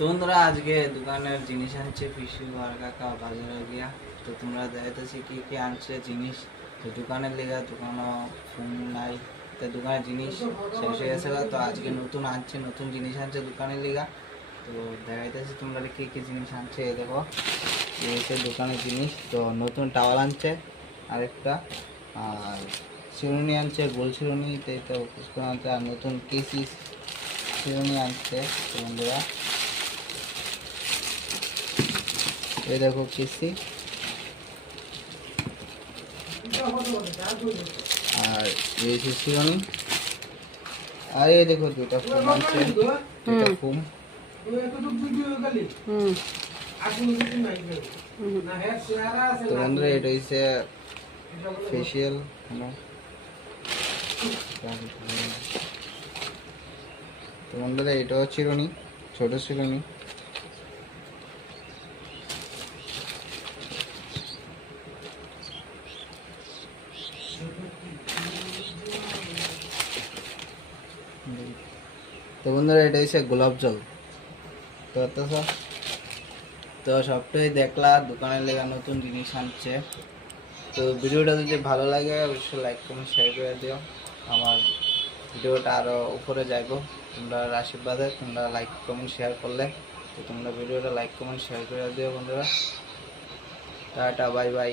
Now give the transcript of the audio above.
তো বন্ধুরা আজকে দোকানের জিনিস আনছে পিসি আর কাকা বাজারে গিয়া। তো তোমরা দেখাইতেছি কি কি আনছে জিনিস। তো দোকানের লেগা দোকানও ফোন নাই, তো দোকানের জিনিস শেষ হয়ে গেছে। তো আজকে নতুন আনছে, নতুন জিনিস আনছে দোকানের লেগা। তো দেখাইতেছি তোমরা কি কি জিনিস আনছে। এই দেখো, এই হচ্ছে দোকানের জিনিস। তো নতুন টাওয়াল আনছে আরেকটা, আর চিরুনি আনছে, গোল চিরুনি তো আনছে, আর নতুন কেসি চিরুনি আনছে। তো বন্ধুরা এই দেখো কিস্তি, আর এই চিরুনি, আর এই দেখো দুটা ফোম আছে, দুটা ফোম। তো বন্ধুরা এটা হচ্ছে ফেসিয়াল। তো বন্ধুরা এটাও চিরুনি, ছোট চিরুনি। তো বন্ধুরা এটা হচ্ছে গোলাপ জল। তো সবটাই দেখলা, দোকানের লেগে নতুন জিনিস আনছে। তো ভিডিওটা যদি ভালো লাগে অবশ্যই লাইক কমেন্ট শেয়ার করে দিও। আমার ভিডিওটা আরও উপরে যাইব তোমরা আশীর্বাদে। তোমরা লাইক কমেন্ট শেয়ার করলে, তো তোমরা ভিডিওটা লাইক কমেন্ট শেয়ার করে দিও বন্ধুরা। Tata, bye bye.